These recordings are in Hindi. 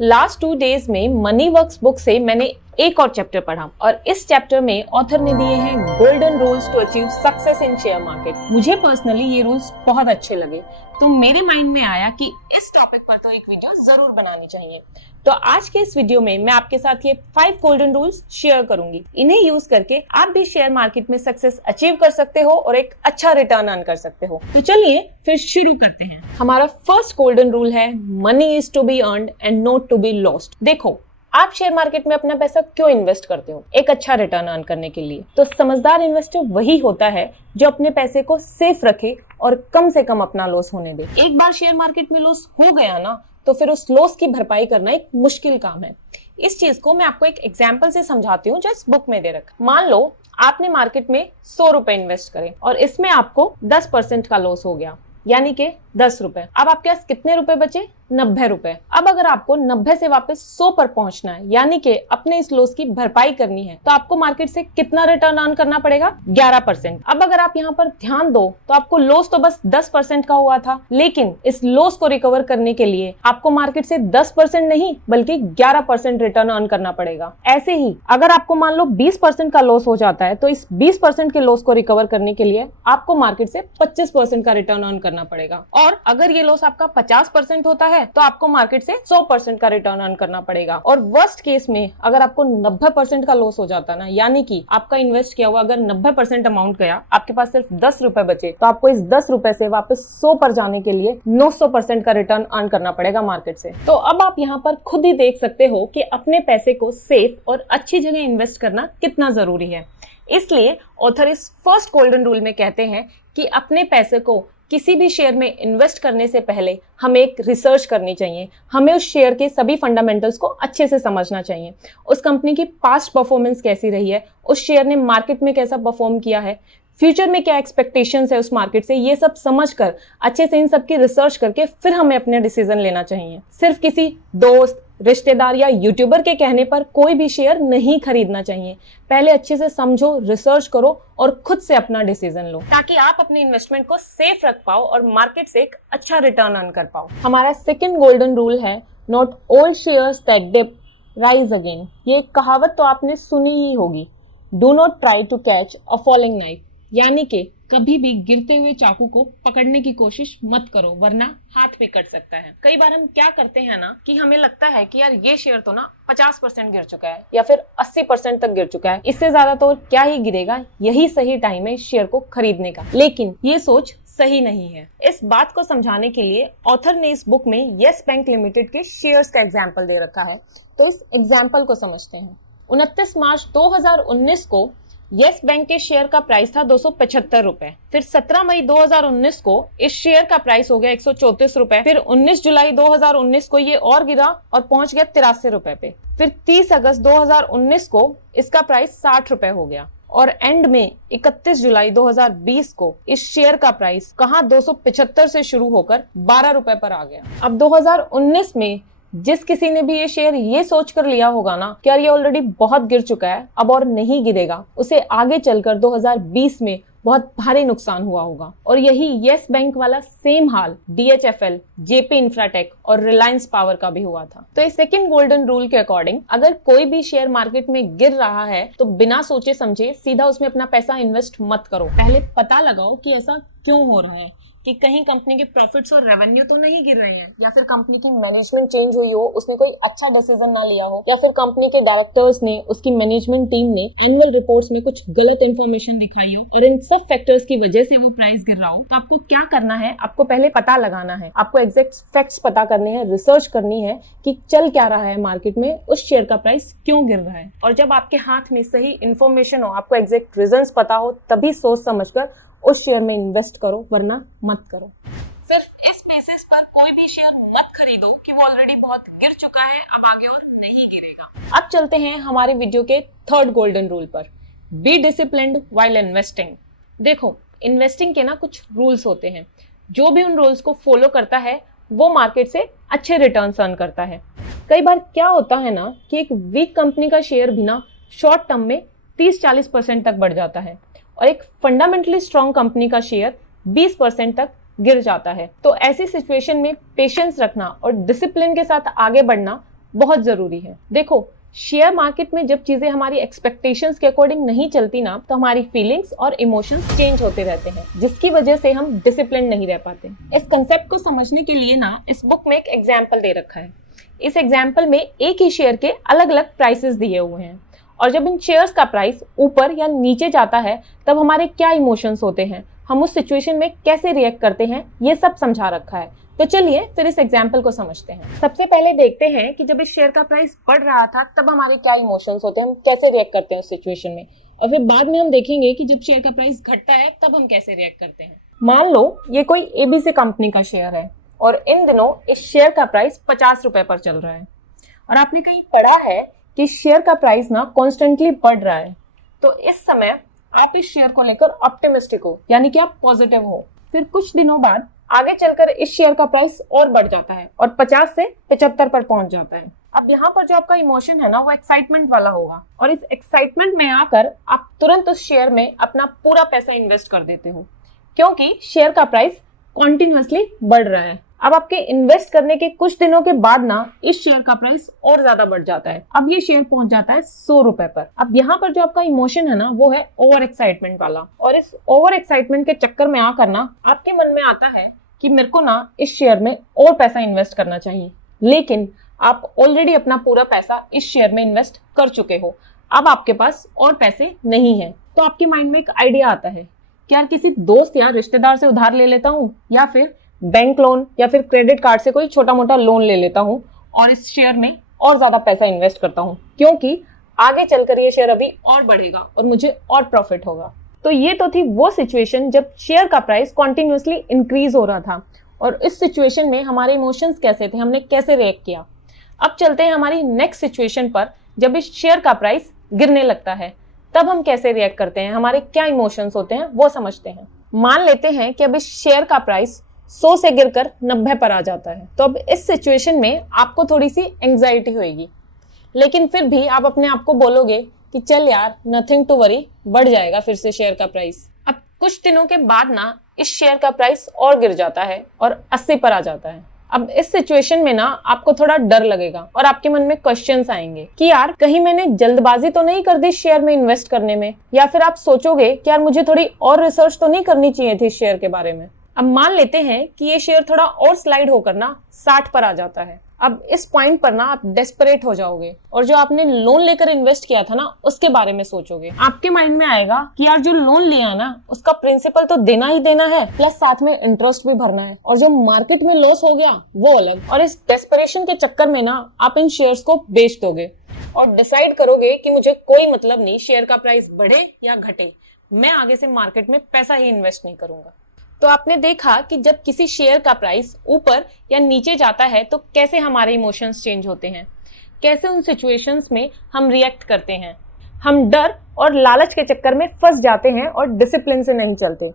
लास्ट 2 डेज में मनी वर्क्स बुक से मैंने एक और चैप्टर पढ़ा और इस चैप्टर में ऑथर ने दिए हैं golden rules to achieve success in share market. मुझे पर्सनली ये रूल्स बहुत अच्छे लगे, तो मेरे माइंड में आया कि इस टॉपिक पर तो एक वीडियो जरूर बनानी चाहिए। तो आज के इस वीडियो में मैं आपके साथ ये 5 गोल्डन रूल्स शेयर करूंगी। इन्हें यूज करके आप भी शेयर मार्केट में सक्सेस अचीव कर सकते हो और एक अच्छा रिटर्न अर्न कर सकते हो। तो चलिए फिर शुरू करते हैं। हमारा फर्स्ट गोल्डन रूल है money is to be earned and not to be lost. देखो, आप शेयर मार्केट में अपना पैसा क्यों इन्वेस्ट करते हो? एक अच्छा रिटर्न अर्न करने के लिए। तो समझदार इन्वेस्टर वही होता है जो अपने पैसे को सेफ रखे और कम से कम अपना लॉस होने दे। एक बार शेयर मार्केट में लॉस हो गया ना, तो फिर उस लॉस की भरपाई करना एक मुश्किल काम है। इस चीज को मैं आपको एक एग्जाम्पल से समझाती हूँ जो इस बुक में दे रखा। मान लो आपने मार्केट में 100 रुपए इन्वेस्ट करे और इसमें आपको 10% का लॉस हो गया, यानी कि 10 रुपए। अब आपके पास कितने रुपए बचे? 90 रुपए। अब अगर आपको 90 से वापस 100 पर पहुंचना है, यानी कि अपने इस लॉस की भरपाई करनी है, तो आपको मार्केट से कितना रिटर्न अर्न करना पड़ेगा? 11%। अब अगर आप यहाँ पर ध्यान दो तो आपको लॉस तो बस 10% का हुआ था, लेकिन इस लॉस को रिकवर करने के लिए आपको मार्केट से 10% नहीं बल्कि 11% रिटर्न अर्न करना पड़ेगा। ऐसे ही अगर आपको मान लो 20% का लॉस हो जाता है, तो इस 20% के लॉस को रिकवर करने के लिए आपको मार्केट से 25% का रिटर्न अर्न करना पड़ेगा। और अगर ये लॉस आपका 50% होता है तो आपको मार्केट से 100% का रिटर्न अर्न करना पड़ेगा। और वर्स्ट केस में अगर आपको 90% का लॉस हो जाता ना, यानी कि आपका इन्वेस्ट किया हुआ अगर 90% अमाउंट गया, आपके पास सिर्फ 10 रुपए बचे, तो आपको इस 10 रुपए से वापस 100 पर जाने के लिए 900% का रिटर्न अर्न करना पड़ेगा मार्केट से। तो अब आप यहाँ पर खुद ही देख सकते हो कि अपने पैसे को सेफ और अच्छी जगह इन्वेस्ट करना कितना जरूरी है। इसलिए ऑथर इस फर्स्ट गोल्डन रूल में कहते हैं कि अपने पैसे को किसी भी शेयर में इन्वेस्ट करने से पहले हमें एक रिसर्च करनी चाहिए। हमें उस शेयर के सभी फंडामेंटल्स को अच्छे से समझना चाहिए। उस कंपनी की पास्ट परफॉर्मेंस कैसी रही है, उस शेयर ने मार्केट में कैसा परफॉर्म किया है, फ्यूचर में क्या एक्सपेक्टेशंस है उस मार्केट से, ये सब समझकर अच्छे से इन सब की रिसर्च करके फिर हमें अपने डिसीजन लेना चाहिए। सिर्फ किसी दोस्त, रिश्तेदार या यूट्यूबर के कहने पर कोई भी शेयर नहीं खरीदना चाहिए। पहले अच्छे से समझो, रिसर्च करो और खुद से अपना डिसीजन लो, ताकि आप अपने इन्वेस्टमेंट को सेफ रख पाओ और मार्केट से एक अच्छा रिटर्न अर्न कर पाओ। हमारा सेकंड गोल्डन रूल है not all shares that dip rise again. ये एक कहावत तो आपने सुनी ही होगी, do not try to catch a falling knife, यानी कि कभी भी गिरते हुए चाकू को पकड़ने की कोशिश मत करो, वरना हाथ भी कट सकता है। कई बार हम क्या करते हैं ना कि हमें लगता है कि यार ये शेयर तो ना 50% गिर चुका है या फिर 80% तक गिर चुका है, इससे ज्यादा तो क्या ही गिरेगा, यही सही टाइम है शेयर को खरीदने का। लेकिन ये सोच सही नहीं है। इस बात को समझाने के लिए ऑथर ने इस बुक में येस बैंक लिमिटेड के शेयर्स का एग्जाम्पल दे रखा है। तो इस एग्जाम्पल को समझते हैं। 29 मार्च 2019 को येस बैंक के शेयर का प्राइस था 275 रुपए। फिर 17 मई 2019 को इस शेयर का प्राइस हो गया 134 रुपए। फिर 19 जुलाई 2019 को ये और गिरा और पहुंच गया 83 रुपए पे। फिर 30 अगस्त 2019 को इसका प्राइस 60 रुपए हो गया और एंड में 31 जुलाई 2020 को इस शेयर का प्राइस कहां 275 से शुरू होकर 12 रुपए पर आ गया। अब 2019 में जिस किसी ने भी ये शेयर ये सोच कर लिया होगा ना कि यार ये ऑलरेडी बहुत गिर चुका है, अब और नहीं गिरेगा, उसे आगे चलकर 2020 में बहुत भारी नुकसान हुआ होगा। और यही येस बैंक वाला सेम हाल DHFL, जेपी इंफ्राटेक और रिलायंस पावर का भी हुआ था। तो इस सेकंड गोल्डन रूल के अकॉर्डिंग अगर कोई भी शेयर मार्केट में गिर रहा है तो बिना सोचे समझे सीधा उसमें अपना पैसा इन्वेस्ट मत करो। पहले पता लगाओ कि ऐसा क्यों हो रहा है, कि कहीं कंपनी के प्रॉफिट्स और रेवेन्यू तो नहीं गिर रहे हैं, या फिर कंपनी की मैनेजमेंट चेंज हुई हो, उसने कोई अच्छा डिसीजन ना लिया हो, या फिर कंपनी के डायरेक्टर्स ने, उसकी मैनेजमेंट टीम ने एनुअल रिपोर्ट्स में कुछ गलत इंफॉर्मेशन दिखाई हो और इन सब फैक्टर्स की वजह से वो प्राइस गिर रहा हो। तो आपको क्या करना है? आपको पहले पता लगाना है, आपको एग्जैक्ट फैक्ट्स पता करने हैं, रिसर्च करनी है कि चल क्या रहा है मार्केट में, उस शेयर का प्राइस क्यों गिर रहा है। और जब आपके हाथ में सही इंफॉर्मेशन हो, आपको एग्जैक्ट रीजंस पता हो, तभी सोच समझकर उस शेयर में इन्वेस्ट करो, वरना मत करो। सिर्फ इस बेसिस पर कोई भी शेयर मत खरीदो कि वो ऑलरेडी बहुत गिर चुका है, अब आगे और नहीं गिरेगा। अब चलते हैं हमारे वीडियो के थर्ड गोल्डन रूल पर, बी डिसिप्लिन्ड व्हाइल इन्वेस्टिंग। देखो, इन्वेस्टिंग के ना कुछ रूल्स होते हैं, जो भी उन रूल्स को फॉलो करता है वो मार्केट से अच्छे रिटर्न्स अर्न करता है। कई बार क्या होता है ना कि एक वीक कंपनी का शेयर भी ना शॉर्ट टर्म में 30-40% तक बढ़ जाता है और एक फंडामेंटली स्ट्रॉन्ग कंपनी का शेयर 20% तक गिर जाता है। तो ऐसी सिचुएशन में पेशेंस रखना और डिसिप्लिन के साथ आगे बढ़ना बहुत जरूरी है। देखो, शेयर मार्केट में जब चीजें हमारी एक्सपेक्टेशंस के अकॉर्डिंग नहीं चलती ना, तो हमारी फीलिंग्स और इमोशंस चेंज होते रहते हैं, जिसकी वजह से हम डिसिप्लिन नहीं रह पाते। इस कंसेप्ट को समझने के लिए ना इस बुक में एक एग्जाम्पल दे रखा है। इस एग्जाम्पल में एक ही शेयर के अलग अलग प्राइसेस दिए हुए हैं, और जब इन शेयर्स का प्राइस ऊपर या नीचे जाता है तब हमारे क्या इमोशंस होते हैं, हम उस सिचुएशन में कैसे रिएक्ट करते हैं, ये सब समझा रखा है। तो चलिए फिर इस एग्जाम्पल को समझते हैं। सबसे पहले देखते हैं कि जब इस शेयर का प्राइस बढ़ रहा था तब हमारे क्या इमोशंस होते हैं, हम कैसे रिएक्ट करते हैं उस सिचुएशन में, और फिर बाद में हम देखेंगे कि जब शेयर का प्राइस घटता है तब हम कैसे रिएक्ट करते हैं। मान लो ये कोई एबीसी कंपनी का शेयर है और इन दिनों इस शेयर का प्राइस 50 रुपए पर चल रहा है, और आपने कहीं पढ़ा है कि शेयर का प्राइस ना कॉन्स्टेंटली बढ़ रहा है। तो इस समय आप इस शेयर को लेकर ऑप्टिमिस्टिक हो, यानी कि आप पॉजिटिव हो। फिर कुछ दिनों बाद आगे चलकर इस शेयर का प्राइस और बढ़ जाता है और 50 से 75 पर पहुंच जाता है। अब यहाँ पर जो आपका इमोशन है ना, वो एक्साइटमेंट वाला होगा, और इस एक्साइटमेंट में आकर आप तुरंत उस शेयर में अपना पूरा पैसा इन्वेस्ट कर देते हो, क्योंकि शेयर का प्राइस कॉन्टिन्यूअसली बढ़ रहा है। अब आपके इन्वेस्ट करने के कुछ दिनों के बाद ना इस शेयर का प्राइस और ज्यादा बढ़ जाता है। अब ये शेयर पहुंच जाता है 100 रुपए पर। अब यहाँ पर जो आपका इमोशन है ना, वो है ओवर एक्साइटमेंट वाला, और इस ओवर एक्साइटमेंट के चक्कर में आकर ना आपके मन में आता है कि मेरे को ना इस शेयर में और पैसा इन्वेस्ट करना चाहिए, लेकिन आप ऑलरेडी अपना पूरा पैसा इस शेयर में इन्वेस्ट कर चुके हो। अब आपके पास और पैसे नहीं है, तो आपके माइंड में एक आइडिया आता है कि यार किसी दोस्त या रिश्तेदार से उधार ले लेता हूँ, या फिर बैंक लोन या फिर क्रेडिट कार्ड से कोई छोटा मोटा लोन ले लेता हूँ और इस शेयर में और ज्यादा पैसा इन्वेस्ट करता हूँ, क्योंकि आगे चलकर ये शेयर अभी और बढ़ेगा और मुझे और प्रॉफिट होगा। तो ये तो थी वो सिचुएशन जब शेयर का प्राइस कॉन्टिन्यूसली इंक्रीज हो रहा था, और इस सिचुएशन में हमारे इमोशंस कैसे थे, हमने कैसे रिएक्ट किया। अब चलते हैं हमारी नेक्स्ट सिचुएशन पर, जब इस शेयर का प्राइस गिरने लगता है तब हम कैसे रिएक्ट करते हैं, हमारे क्या इमोशंस होते हैं वो समझते हैं। मान लेते हैं कि अब इस शेयर का प्राइस 100 से गिरकर 90 पर आ जाता है, तो अब इस सिचुएशन में आपको थोड़ी सी एंग्जाइटी होगी, लेकिन फिर भी आप अपने आप को बोलोगे कि चल यार नथिंग टू वरी, बढ़ जाएगा फिर से शेयर का प्राइस। अब कुछ दिनों के बाद ना इस शेयर का प्राइस और गिर जाता है और 80 पर आ जाता है। अब इस सिचुएशन में ना आपको थोड़ा डर लगेगा और आपके मन में क्वेश्चंस आएंगे कि यार कहीं मैंने जल्दबाजी तो नहीं कर दी शेयर में इन्वेस्ट करने में, या फिर आप सोचोगे कि यार मुझे थोड़ी और रिसर्च तो नहीं करनी चाहिए थी शेयर के बारे में। अब मान लेते हैं कि ये शेयर थोड़ा और स्लाइड होकर ना 60 पर आ जाता है। अब इस पॉइंट पर ना आप डेस्परेट हो जाओगे और जो आपने लोन लेकर इन्वेस्ट किया था ना उसके बारे में सोचोगे। आपके माइंड में आएगा कि यार जो लोन लिया ना उसका प्रिंसिपल तो देना ही देना है, प्लस साथ में इंटरेस्ट भी भरना है, और जो मार्केट में लॉस हो गया वो अलग। और इस डेस्परेशन के चक्कर में ना आप इन शेयर्स को बेच दोगे और डिसाइड करोगे कि मुझे कोई मतलब नहीं शेयर का प्राइस बढ़े या घटे, मैं आगे से मार्केट में पैसा ही इन्वेस्ट नहीं करूंगा। तो आपने देखा कि जब किसी शेयर का प्राइस ऊपर या नीचे जाता है तो कैसे हमारे इमोशंस चेंज होते हैं, कैसे उन सिचुएशंस में हम रिएक्ट करते हैं। हम डर और लालच के चक्कर में फंस जाते हैं और डिसिप्लिन से नहीं चलते,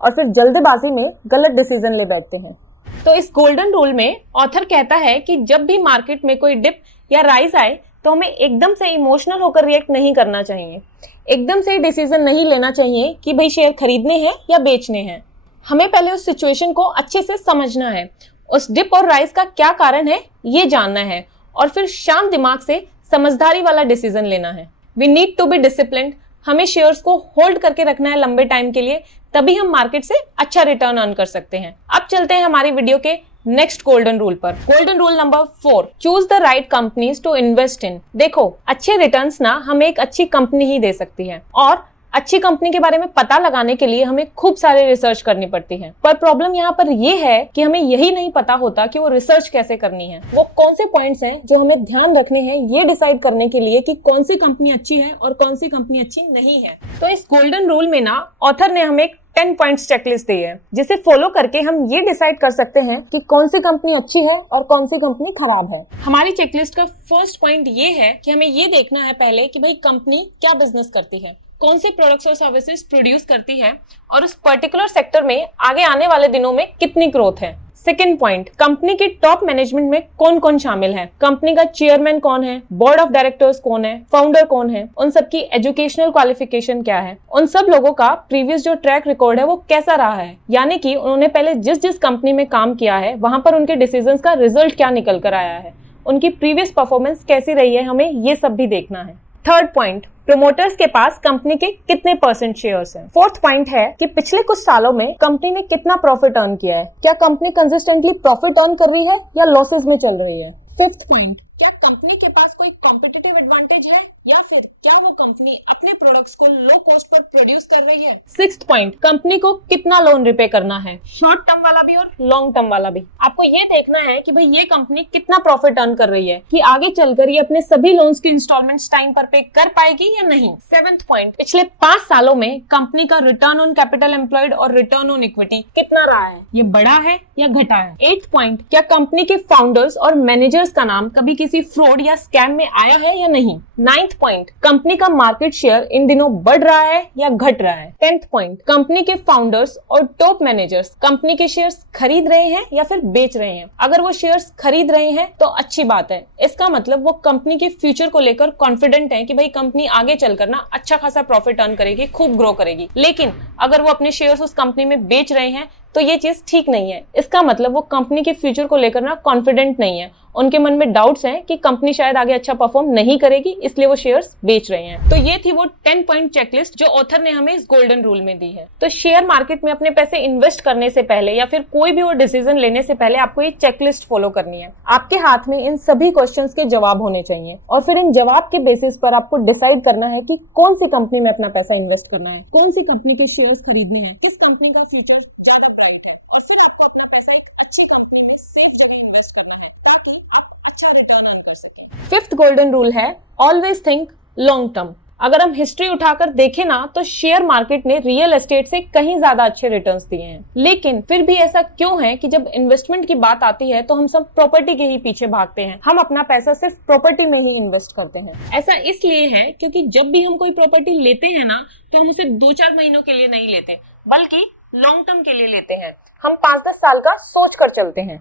और फिर जल्दबाजी में गलत डिसीजन ले बैठते हैं। तो इस गोल्डन रूल में ऑथर कहता है कि जब भी मार्केट में कोई डिप या राइज आए तो हमें एकदम से इमोशनल होकर रिएक्ट नहीं करना चाहिए, एकदम से डिसीजन नहीं लेना चाहिए कि भाई शेयर खरीदने हैं या बेचने हैं। हमें पहले उस सिचुएशन को अच्छे से समझना है, उस डिप और राइज का क्या कारण है ये जानना है, और फिर शांत दिमाग से समझदारी वाला डिसीजन लेना है। We need to be disciplined. हमें शेयर्स को होल्ड करके रखना है लंबे टाइम के लिए, तभी हम मार्केट से अच्छा रिटर्न अर्न कर सकते हैं। अब चलते हैं हमारी वीडियो के नेक्स्ट गोल्डन रूल पर। Golden rule number 4, choose the right companies to invest in. देखो, अच्छे रिटर्न्स ना हमें एक अच्छी कंपनी ही दे सकती है, और अच्छी कंपनी के बारे में पता लगाने के लिए हमें खूब सारे रिसर्च करनी पड़ती है। पर प्रॉब्लम यहाँ पर ये है कि हमें यही नहीं पता होता कि वो रिसर्च कैसे करनी है, वो कौन से पॉइंट्स हैं जो हमें ध्यान रखने हैं ये डिसाइड करने के लिए कि कौन सी कंपनी अच्छी है और कौन सी कंपनी अच्छी नहीं है। तो इस गोल्डन रूल में ना ऑथर ने हमें 10 पॉइंट्स चेकलिस्ट दी है, जिसे फॉलो करके हम ये डिसाइड कर सकते हैं कि कौन सी कंपनी अच्छी है और कौन सी कंपनी खराब है। हमारी चेकलिस्ट का फर्स्ट पॉइंट ये है कि हमें ये देखना है पहले कि भाई कंपनी क्या बिजनेस करती है, कौन से प्रोडक्ट्स और सर्विसेज प्रोड्यूस करती है, और उस पर्टिकुलर सेक्टर में आगे आने वाले दिनों में कितनी ग्रोथ है। सेकंड पॉइंट, कंपनी के टॉप मैनेजमेंट में कौन कौन शामिल है, कंपनी का चेयरमैन कौन है, बोर्ड ऑफ डायरेक्टर्स कौन है, फाउंडर कौन है, उन सबकी एजुकेशनल क्वालिफिकेशन क्या है, उन सब लोगों का प्रीवियस जो ट्रैक रिकॉर्ड है वो कैसा रहा है, यानी कि उन्होंने पहले जिस जिस कंपनी में काम किया है वहां पर उनके डिसीजंस का रिजल्ट क्या निकल कर आया है, उनकी प्रीवियस परफॉर्मेंस कैसी रही है, हमें ये सब भी देखना है। थर्ड पॉइंट, प्रोमोटर्स के पास कंपनी के कितने % शेयर्स हैं। फोर्थ पॉइंट है कि पिछले कुछ सालों में कंपनी ने कितना प्रॉफिट अर्न किया है, क्या कंपनी कंसिस्टेंटली प्रॉफिट अर्न कर रही है या लॉसेस में चल रही है। फिफ्थ पॉइंट, क्या कंपनी के पास कोई कॉम्पिटिटिव एडवांटेज है या फिर क्या वो कंपनी अपने प्रोडक्ट्स को लो कॉस्ट पर प्रोड्यूस कर रही है। सिक्स्थ पॉइंट, कंपनी को कितना लोन रिपे करना है, शॉर्ट टर्म वाला भी और लॉन्ग टर्म वाला भी। आपको ये देखना है कि भाई ये कंपनी कितना प्रॉफिट अर्न कर रही है, कि आगे चलकर ये अपने सभी लोन्स की इंस्टॉलमेंट्स टाइम पर पे कर पाएगी या नहीं। सेवेंथ पॉइंट, पिछले 5 सालों में कंपनी का रिटर्न ऑन कैपिटल एम्प्लॉयड और रिटर्न ऑन इक्विटी कितना रहा है, ये बढ़ा है या घटा है। एट्थ पॉइंट, क्या कंपनी के फाउंडर्स और मैनेजर्स का नाम कभी किसी फ्रॉड या स्कैम में आया है या नहीं। नाइन्थ पॉइंट, कंपनी का मार्केट शेयर इन दिनों बढ़ रहा है या घट रहा है। 10th पॉइंट, कंपनी के फाउंडर्स और टॉप मैनेजर्स कंपनी के शेयर्स खरीद रहे हैं या फिर बेच रहे हैं। अगर वो शेयर्स खरीद रहे हैं तो अच्छी बात है, इसका मतलब वो कंपनी के फ्यूचर को लेकर कॉन्फिडेंट है कि भाई कंपनी आगे चलकर ना अच्छा खासा प्रॉफिट अर्न करेगी, खूब ग्रो करेगी। लेकिन अगर वो अपने शेयर्स उस कंपनी में बेच रहे हैं तो ये चीज ठीक नहीं है, इसका मतलब वो कंपनी के फ्यूचर को लेकर ना कॉन्फिडेंट नहीं है, उनके मन में डाउट्स हैं कि कंपनी शायद आगे अच्छा परफॉर्म नहीं करेगी, इसलिए वो शेयर्स बेच रहे हैं। तो ये थी वो 10 पॉइंट चेकलिस्ट जो ऑथर ने हमें इस गोल्डन रूल में दी है। तो शेयर मार्केट में अपने पैसे इन्वेस्ट करने से पहले या फिर कोई भी वो डिसीजन लेने से पहले आपको ये चेकलिस्ट फॉलो करनी है। आपके हाथ में इन सभी क्वेश्चंस के जवाब होने चाहिए और फिर इन जवाब के बेसिस पर आपको डिसाइड करना है कि कौन सी कंपनी में अपना पैसा इन्वेस्ट करना है, कौन सी कंपनी के शेयर्स खरीदने हैं, किस कंपनी का फ्यूचर ज्यादा ब्राइट है, और फिर आपको अपना पैसा एक अच्छी कंपनी में सेफ जगह इन्वेस्ट करना है ताकि आप अच्छा रिटर्न अर्न कर सकें। फिफ्थ गोल्डन रूल है ऑलवेज थिंक लॉन्ग टर्म। अगर हम हिस्ट्री उठाकर देखें ना तो शेयर मार्केट ने रियल एस्टेट से कहीं ज्यादा अच्छे रिटर्न्स दिए हैं, लेकिन फिर भी ऐसा क्यों है कि जब इन्वेस्टमेंट की बात आती है तो हम सब प्रॉपर्टी के ही पीछे भागते हैं, हम अपना पैसा सिर्फ प्रॉपर्टी में ही इन्वेस्ट करते हैं। ऐसा इसलिए है क्योंकि जब भी हम कोई प्रॉपर्टी लेते हैं ना तो हम उसे 2-4 महीनों के लिए नहीं लेते, बल्कि लॉन्ग टर्म के लिए लेते हैं। हम 5-10 साल का सोच कर चलते हैं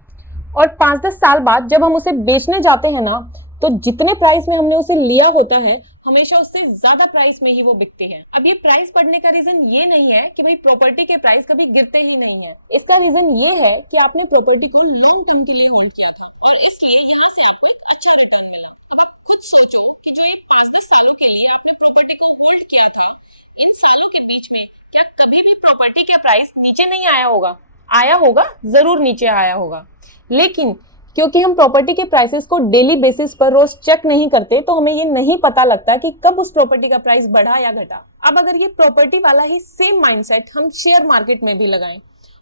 और 5-10 साल बाद जब हम उसे बेचने जाते हैं ना तो जितने प्राइस में हमने उसे लिया होता है हमेशा उससे ज्यादा प्राइस में ही वो बिकते हैं। अब ये प्राइस बढ़ने का रीजन ये नहीं है कि भाई प्रॉपर्टी के प्राइस कभी गिरते ही नहीं है, इसका रीजन ये है कि आपने प्रॉपर्टी को लॉन्ग टर्म के लिए होल्ड किया था और इसलिए यहाँ से आपको एक अच्छा रिटर्न मिला। अब आप खुद सोचो कि जो 5-10 सालों के लिए आपने प्रॉपर्टी को होल्ड किया था, इन सालों के बीच में क्या कभी भी प्रॉपर्टी के प्राइस नीचे नहीं आया होगा? आया होगा, जरूर नीचे आया होगा, लेकिन क्योंकि हम प्रॉपर्टी के प्राइसेस को डेली बेसिस पर रोज चेक नहीं करते तो हमें ये नहीं पता लगता कि कब उस प्रॉपर्टी का प्राइस बढ़ा या घटा। अब अगर ये प्रॉपर्टी वाला ही सेम माइंडसेट हम शेयर मार्केट में भी लगाएं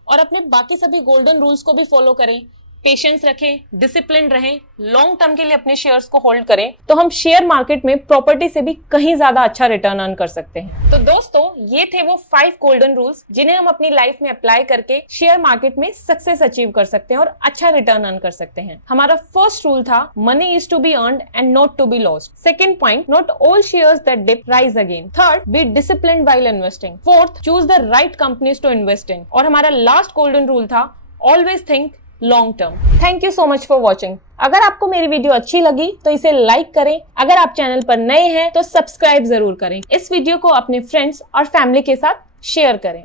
और अपने बाकी सभी गोल्डन रूल्स को भी फॉलो करें, पेशेंस रखें, डिसिप्लिन रहें, लॉन्ग टर्म के लिए अपने शेयर्स को होल्ड करें, तो हम शेयर मार्केट में प्रॉपर्टी से भी कहीं ज्यादा अच्छा रिटर्न अर्न कर सकते हैं। तो दोस्तों ये थे वो 5 गोल्डन रूल्स जिन्हें हम अपनी लाइफ में अप्लाई करके शेयर मार्केट में सक्सेस अचीव कर सकते हैं और अच्छा रिटर्न अर्न कर सकते हैं। हमारा फर्स्ट रूल था money is to be earned and not to be lost. Second point, not all shares that dip rise again. Third, be disciplined while investing. Fourth, choose the right companies to invest in. और हमारा लास्ट गोल्डन रूल था always think long term. Thank you so much for watching. अगर आपको मेरी वीडियो अच्छी लगी तो इसे लाइक करें, अगर आप चैनल पर नए हैं तो सब्सक्राइब जरूर करें। इस वीडियो को अपने फ्रेंड्स और फैमिली के साथ शेयर करें।